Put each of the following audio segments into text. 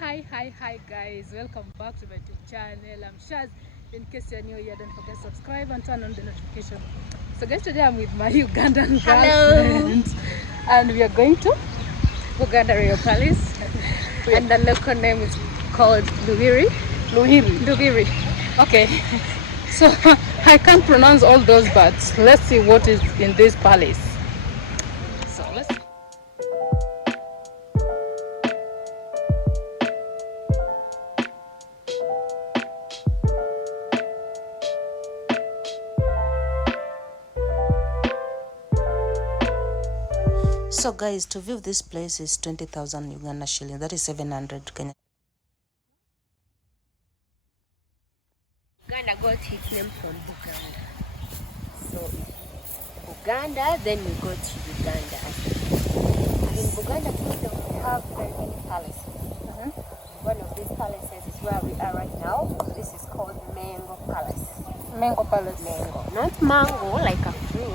Hi guys, welcome back to my YouTube channel. I'm Shaz. In case you're new here, don't forget to subscribe and turn on the notification. So guys, today I'm with my Ugandan girlfriend and we are going to Bunganda Royal Palace and the local name is called Lubiri. Lubiri. Okay. So I can't pronounce all those, but let's see what is in this palace. So let's see. So guys, to view this place is 20,000 Uganda shilling. That is 700 Kenya. Uganda got its name from Bunganda. So Buganda, then we go to Uganda. And in Buganda Kingdom, we have very many palaces. One of these palaces is where we are right now. This is called Mango Palace. Mango Palace. Mango. Not mango like a fruit,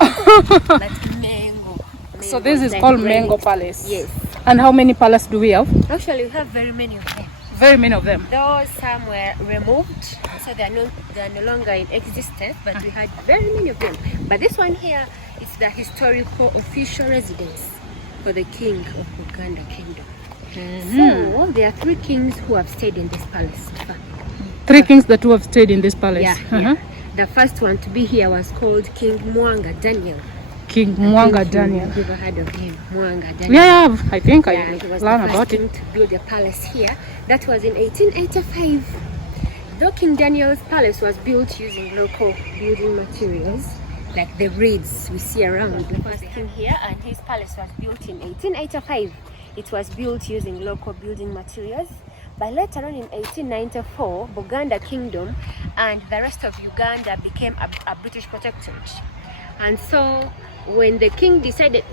but mango. So this is like called grape. Mango Palace. Yes. And how many palaces do we have? Actually, we have very many of them. Very many of them. Though some were removed, so they are no longer in existence, but we had very many of them. But this one here is the historical official residence for the king of Buganda Kingdom. So there are three kings who have stayed in this palace. Three kings that have stayed in this palace. Yeah. The first one to be here was called King Mwanga Daniel. King Mwanga Daniel. You've ever heard of him? Mwanga Daniel. Yeah, I think I he was learned the first about king it. to build a palace here. That was in 1885. Though King Daniel's palace was built using local building materials, like the reeds we see around. The first king here, and his palace was built in 1885. It was built using local building materials. But later on in 1894, Buganda Kingdom and the rest of Uganda became a British protectorate. And so when the king decided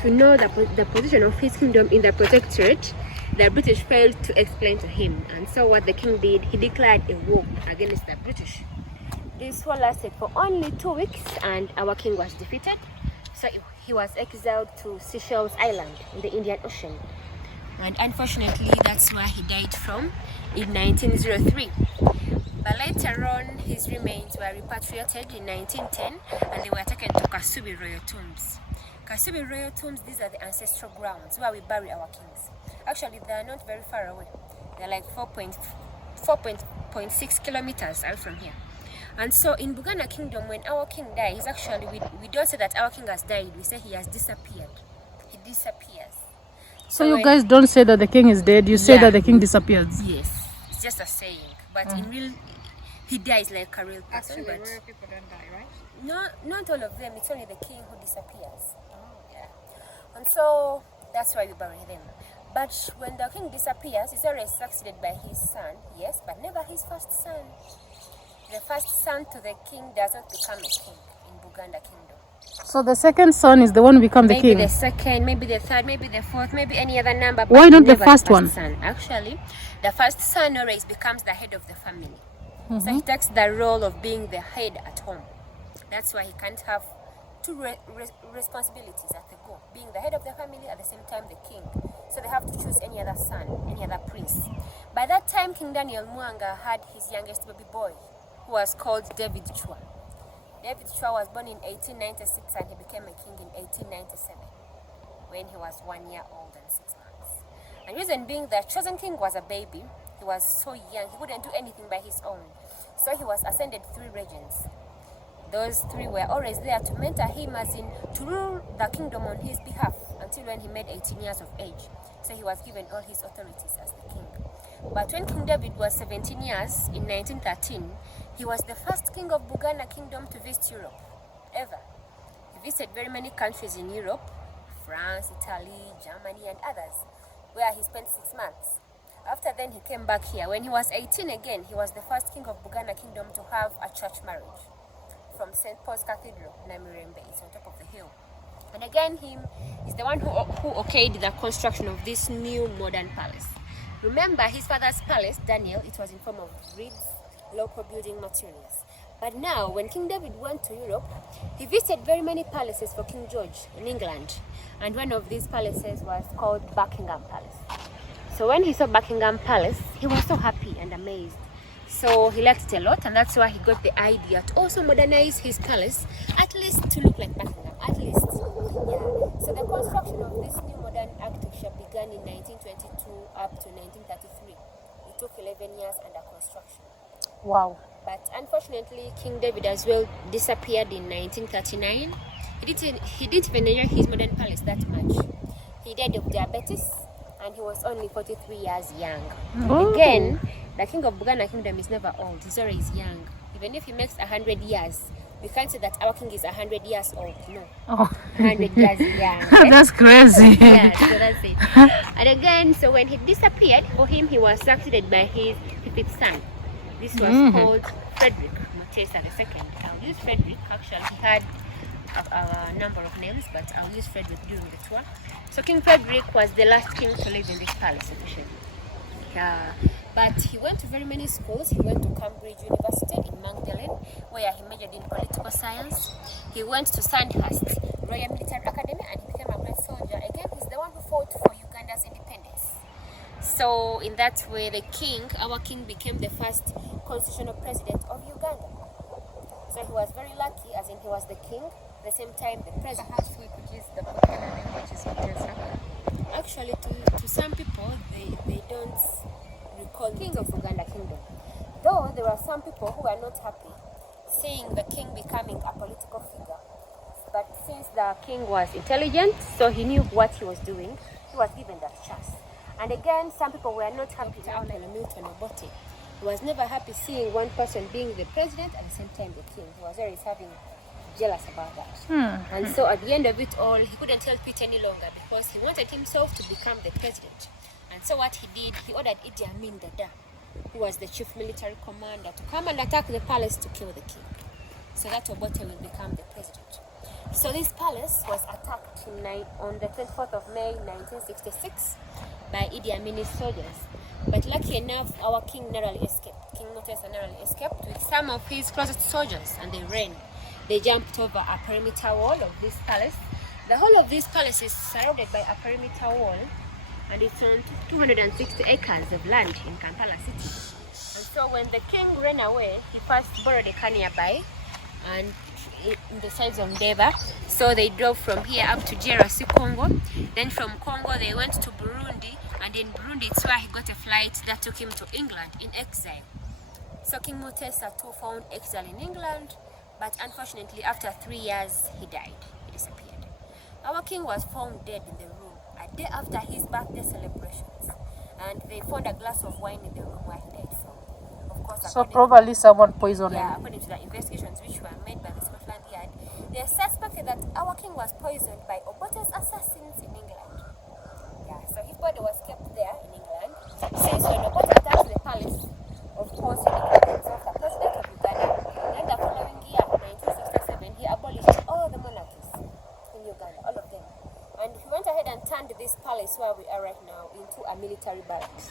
to know the position of his kingdom in the protectorate, the British failed to explain to him. And so what the king did, he declared a war against the British. This war lasted for only 2 weeks and our king was defeated. So he was exiled to Seychelles Island in the Indian Ocean. And unfortunately, that's where he died from in 1903. But later on, his remains were repatriated in 1910 and they were taken to Kasubi Royal Tombs. Kasubi Royal Tombs, these are the ancestral grounds where we bury our kings. Actually, they are not very far away. They're like 4.6 kilometers out from here. And so in Buganda Kingdom, when our king dies, actually we don't say that our king has died, we say he has disappeared. He disappears. So you guys don't say that the king is dead, you say that the king disappears. Yes, it's just a saying. But in real, he dies like a real person. Actually, but royal people don't die, right? No, not all of them. It's only the king who disappears. Yeah. And so that's why we bury them. But when the king disappears, he's always succeeded by his son, yes, but never his first son. The first son to the king does not become a king in Buganda Kingdom. So the second son is the one who becomes the king? Maybe the second, maybe the third, maybe the fourth, maybe any other number. But why not the never first one? Son. Actually, the first son always becomes the head of the family. So he takes the role of being the head at home. That's why he can't have two responsibilities at the go. Being the head of the family, at the same time the king. So they have to choose any other son, any other prince. By that time, King Daniel Mwanga had his youngest baby boy, who was called David Chua. David Chua was born in 1896 and he became a king in 1897 when he was 1 year old and 6 months. And reason being the chosen king was a baby. He was so young, he wouldn't do anything by his own. So he was ascended 3 regents. Those 3 were always there to mentor him, as in to rule the kingdom on his behalf until when he made 18 years of age. So he was given all his authorities as the king. But when King David was 17 years, in 1913, he was the first king of Buganda Kingdom to visit Europe, ever. He visited very many countries in Europe, France, Italy, Germany, and others, where he spent 6 months. After then, he came back here. When he was 18 again, he was the first king of Buganda Kingdom to have a church marriage from St. Paul's Cathedral, Namirembe. It's on top of the hill. And again, him is the one who okayed the construction of this new modern palace. Remember, his father's palace, Daniel, it was in form of reeds, local building materials. But now, when King David went to Europe, he visited very many palaces for King George in England. And one of these palaces was called Buckingham Palace. So when he saw Buckingham Palace, he was so happy and amazed. So he liked it a lot, and that's why he got the idea to also modernize his palace, at least to look like Buckingham, at least. Yeah. So the construction of this new modern architecture began in 1922 up to 1933. It took 11 years under construction. Wow. But unfortunately, King David as well disappeared in 1939. He didn't even enjoy his modern palace that much. He died of diabetes, and he was only 43 years young. Oh. Again, the king of Bunganda kingdom is never old. He's always young. Even if he makes 100 years, we can't say that our king is 100 years old. No. Oh. 100 years young. That's crazy. Yeah, so that's it. And again, so when he disappeared, for him, he was succeeded by his fifth son. This was called Frederick Mutesa II. I'll use Frederick. Actually, he had a number of names, but I'll use Frederick during the tour. So King Frederick was the last king to live in this palace officially. But he went to very many schools. He went to Cambridge University in Magdalen, where he majored in political science. He went to Sandhurst Royal Military Academy, and he became a great soldier. Again, he's the one who fought for Uganda's independence. So in that way, our king became the first constitutional president of Uganda. So he was very lucky, as in he was the king, at the same time the president. Perhaps we could use the Bunganda name, which is Mutesa. Actually, to some people, they don't recall king of Uganda kingdom. Though there are some people who are not happy seeing the king becoming a political figure. But since the king was intelligent, so he knew what he was doing, he was given that chance. And again, some people were not happy with Milton Obote. He was never happy seeing one person being the president at the same time the king. He was always jealous about that. And so at the end of it all, he couldn't help it any longer because he wanted himself to become the president. And so what he did, he ordered Idi Amin Dada, who was the chief military commander, to come and attack the palace to kill the king. So that Obote will become the president. So this palace was attacked on the 24th of May 1966 by Idi Amin's soldiers. But lucky enough, our king narrowly escaped. King Mutesa narrowly escaped with some of his closest soldiers, and they ran. They jumped over a perimeter wall of this palace. The whole of this palace is surrounded by a perimeter wall, and it's on 260 acres of land in Kampala city. And so when the king ran away, he first borrowed a car nearby, and in the sides of Ndeba. So they drove from here up to DRC Congo. Then from Congo they went to Burundi, and in Burundi it's where he got a flight that took him to England in exile. So King Mutesa too found exile in England, but unfortunately after 3 years he died. He disappeared. Our king was found dead in the room a day after his birthday celebrations, and they found a glass of wine in the room where he died from. Of course, So probably someone poisoned him. yeah, according to the investigations which were made by the Scotland Yard, they suspected that our king was poisoned by Obote's assassins in England. Yeah, so his body was kept there in England. Since when Obote attacked the palace, of course, he declared himself the president of Uganda. Then the following year, 1967, he abolished all the monarchies in Uganda, all of them. And he went ahead and turned this palace where we are right now into a military barracks.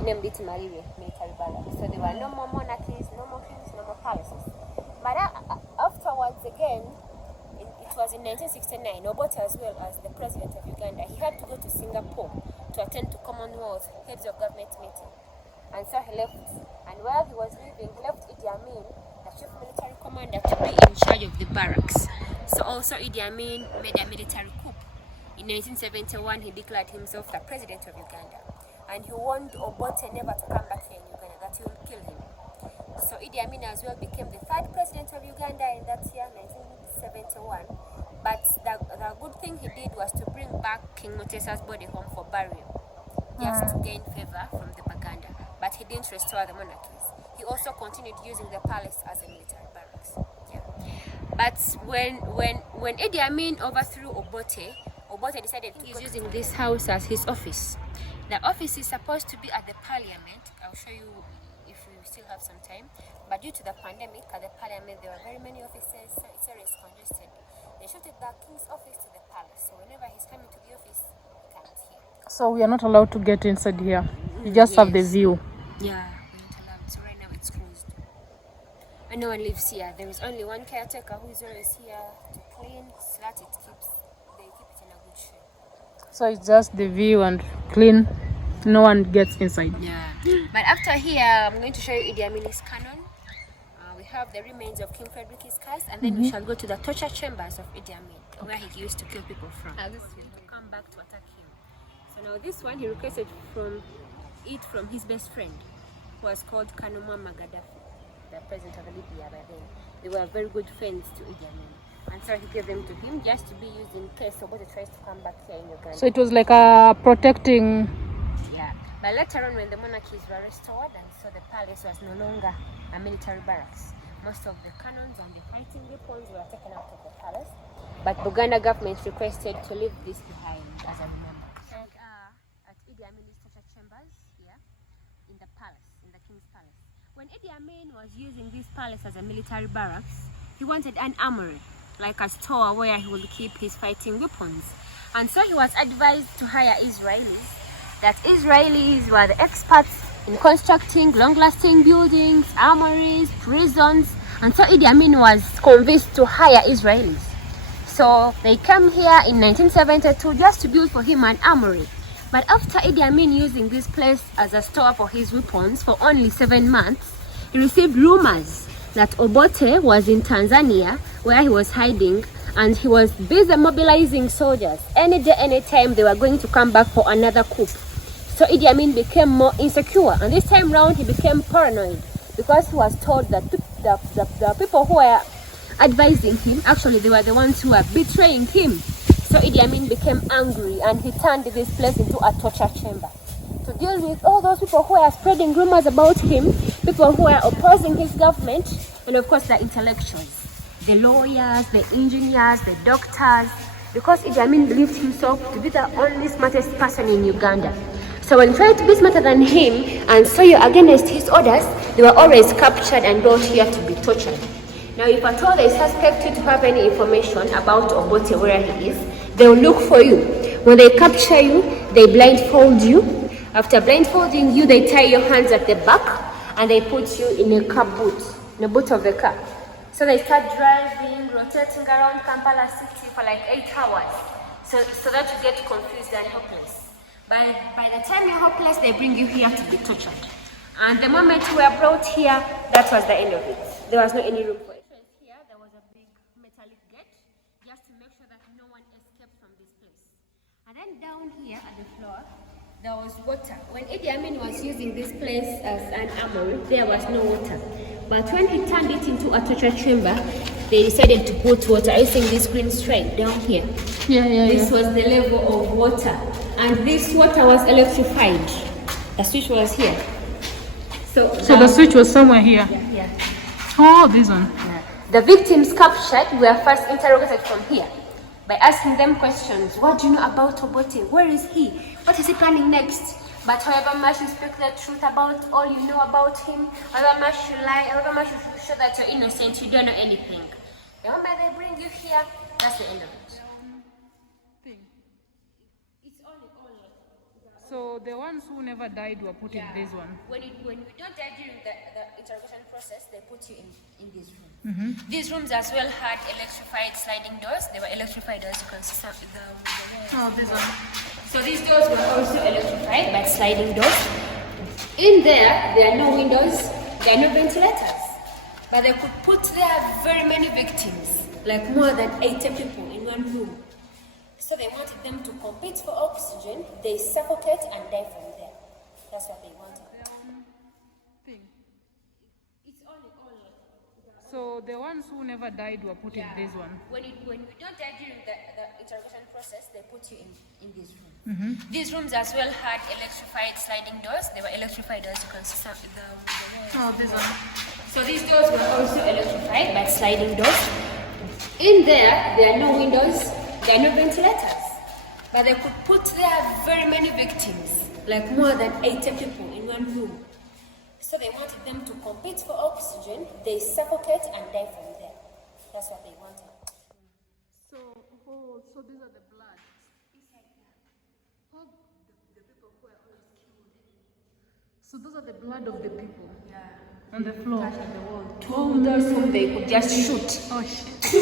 Named it Maliri Military Barracks. So there were no more monarchies, no more kings, no more palaces. But afterwards, again, it was in 1969, Obote as well as the president of Uganda, he had to go to Singapore to attend to Commonwealth heads of government meeting. And so he left. And while he was leaving, he left Idi Amin, the chief military commander, to be in charge of the barracks. So also Idi Amin made a military coup. In 1971, he declared himself the president of Uganda. And he warned Obote never to come back here in Uganda, that he will kill him. So Idi Amin as well became the third president of Uganda in that year, 1971. But the good thing he did was to bring back King Mutesa's body home for burial, just to gain favor from the Bunganda. But he didn't restore the monarchies. He also continued using the palace as a military barracks. Yeah. But when Idi Amin overthrew Obote decided he's using this house as his office. The office is supposed to be at the parliament. I'll show you if we still have some time. But due to the pandemic, at the parliament there were very many offices, so it's always congested. They shifted the king's office to the palace, so whenever he's coming to the office, he can't hear. So we are not allowed to get inside here. You just have the view. Yeah, we're not allowed. So right now it's closed. And no one lives here. There is only one caretaker who is always here to clean, so that they keep it in a good shape. So it's just the view and clean. no one gets inside. Yeah. But after here, I'm going to show you Idi Amin's cannon. We have the remains of King Frederick's cast, and then we shall go to the torture chambers of Idi Amin, where he used to kill people from. To come back to attack him. So now this one, he requested from his best friend, who was called Kanuma Gaddafi, the president of Libya by then. They were very good friends to Idi Amin. And so he gave them to him just to be used in case Obote tries to come back here in Uganda. So it was like a protecting. Yeah. But later on, when the monarchies were restored, and so the palace was no longer a military barracks, most of the cannons and the fighting weapons were taken out of the palace. But Buganda government requested to leave this behind as a remembrance. So we are at Idi Amin's torture chambers here in the palace, in the king's palace. When Idi Amin was using this palace as a military barracks, he wanted an armory, like a store where he would keep his fighting weapons. And so he was advised to hire Israelis, that Israelis were the experts in constructing long-lasting buildings, armories, prisons. And so Idi Amin was convinced to hire Israelis. So they came here in 1972 just to build for him an armory. But after Idi Amin using this place as a store for his weapons for only 7 months, he received rumors that Obote was in Tanzania, where he was hiding, and he was busy mobilizing soldiers. Any day, any time, they were going to come back for another coup. So Idi Amin became more insecure, and this time round he became paranoid, because he was told that the people who were advising him, actually they were the ones who were betraying him. So Idi Amin became angry, and he turned this place into a torture chamber to deal with all those people who were spreading rumors about him, people who were opposing his government, and of course the intellectuals, the lawyers, the engineers, the doctors, because Idi Amin believed himself to be the only smartest person in Uganda. So when trying to be smarter than him and so you against his orders, they were always captured and brought here to be tortured. Now if at all they suspect you to have any information about Obote where he is, they will look for you. When they capture you, they blindfold you. After blindfolding you, they tie your hands at the back and they put you in a car boot, in the boot of the car. So they start driving, rotating around Kampala city for like 8 hours, so that you get confused and hopeless. By the time you're hopeless, they bring you here to be tortured. And the moment we were brought here, that was the end of it. There was no any room for it. Here, there was a big metallic gate, just to make sure that no one escaped from this place. And then down here at the floor, there was water. When Idi Amin was using this place as an armory, there was no water. But when he turned it into a torture chamber, they decided to put water. Are you seeing this green stripe down here? This was the level of water. And this water was electrified. The switch was here. So the switch was somewhere here. Yeah. Oh, this one. Yeah. The victims captured were first interrogated from here by asking them questions. What do you know about Obote? Where is he? What is he planning next? But however much you speak the truth about all you know about him, however much you lie, however much you show that you're innocent, you don't know anything. The moment they bring you here, that's the end of it. So the ones who never died were put in this one. When you don't die during the interrogation process, they put you in this room. These rooms as well had electrified sliding doors. They were electrified as you can see. This one. So these doors were also electrified by sliding doors. In there are no windows, there are no ventilators. But they could put there very many victims, like more than 80 people in one room. So they wanted them to compete for oxygen, they suffocate and die from there. That's what they wanted. It's all. So the ones who never died were put in this one. When you don't die during the interrogation process, they put you in this room. These rooms as well had electrified sliding doors. They were electrified as you can see. This one. So these doors were also electrified by sliding doors. In there are no windows, there are no ventilators. But they could put there very many victims, like more than 80 people in one room. So they wanted them to compete for oxygen, they suffocate and die from there. That's what they wanted. So these are the blood. The people who are always killed. So those are the blood of the people. Yeah. On the floor. On the wall. To those whom they could just shoot. Oh shit.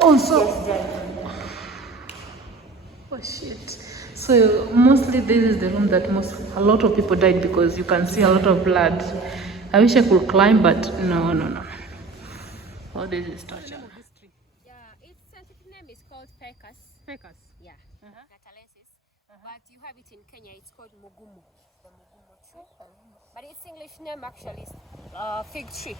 Oh, so. Just die from there. Oh shit. So mostly this is the room that a lot of people died, because you can see a lot of blood. I wish I could climb, but no. Oh, this is torture. Yeah, its scientific name is called Ficus. Ficus. Yeah, natalensis. But you have it in Kenya, it's called Mugumu. The Mugumu tree. But its English name actually is fig tree.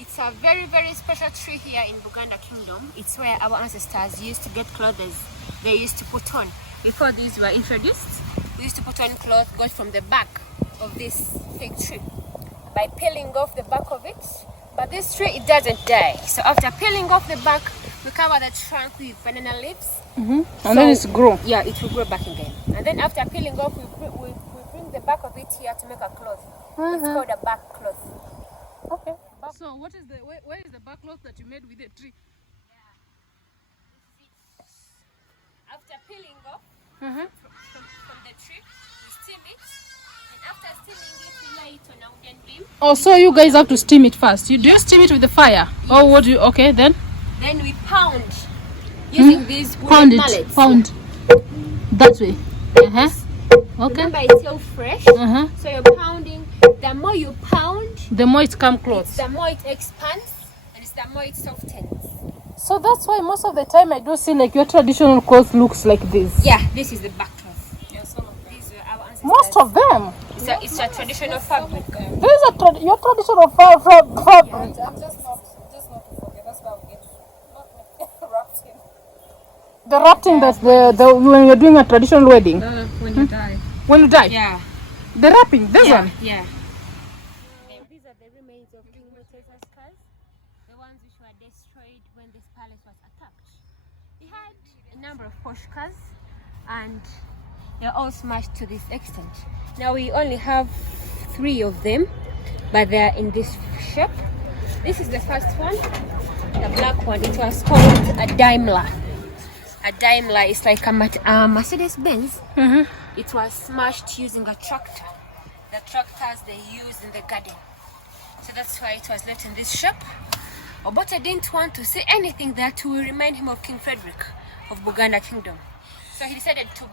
It's a very, very special tree here in Bunganda Kingdom. It's where our ancestors used to get clothes they used to put on. Before these were introduced, we used to put on clothes got from the bark of this fig tree by peeling off the bark of it. But this tree, it doesn't die. So after peeling off the bark, we cover the trunk with banana leaves. And then it's grow. Yeah, it will grow back again. And then after peeling off, we bring the back of it here to make a cloth. It's called a back cloth. Okay. So what is where is the back cloth that you made with the tree? After peeling off from the tree, we steam it. And after steaming it, we lay it on a wooden beam. Oh, so you guys have to steam it first. Do you steam it with the fire? Yes. Oh, what do you? Okay, then. Then we pound using these wooden mallets. Pound that way. Okay. Remember, it's still fresh. So you're pounding. The more you pound, the more it comes close. The more it expands, and it's the more it softens. So that's why most of the time I do see like your traditional clothes looks like this. Yeah, this is the back cloth. Yes, all of them. These are our ancestors. Most of them. It's a traditional fabric. This is your traditional fabric. Yeah, I'm just not to forget. That's why we get wrapped in. The wrapping that's the when you're doing a traditional wedding. When you die. When you die. Yeah. The wrapping. This one. Yeah. These are the remains of King Mutesa's cars, the ones which were destroyed when this palace was attacked. He had a number of posh cars, and they're all smashed to this extent. Now we only have 3 of them, but they're in this shape. This is the first one, the black one. It was called a Daimler. A Daimler is like a Mercedes-Benz. It was smashed using a tractor. The tractors they use in the garden. So that's why it was left in this shop. Obote didn't want to see anything that will remind him of King Frederick of Bunganda Kingdom. So he decided to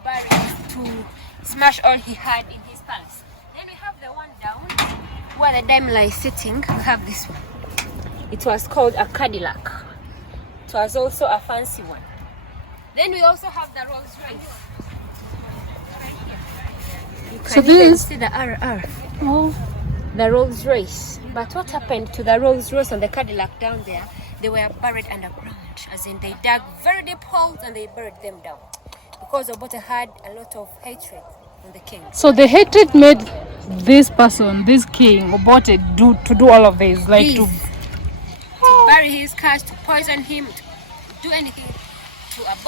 smash all he had in his palace. Then we have the one down where the Daimler is sitting. We have this one. It was called a Cadillac. It was also a fancy one. Then we also have the Rolls Royce. You can even see the RR. Oh. The Rolls Royce. But what happened to the Rolls Royce and the Cadillac down there? They were buried underground. As in, they dug very deep holes and they buried them down. Because Obote had a lot of hatred on the king. So the hatred made this person, this king, Obote, to do all of this, like to bury his cars, to poison him, to do anything to abolish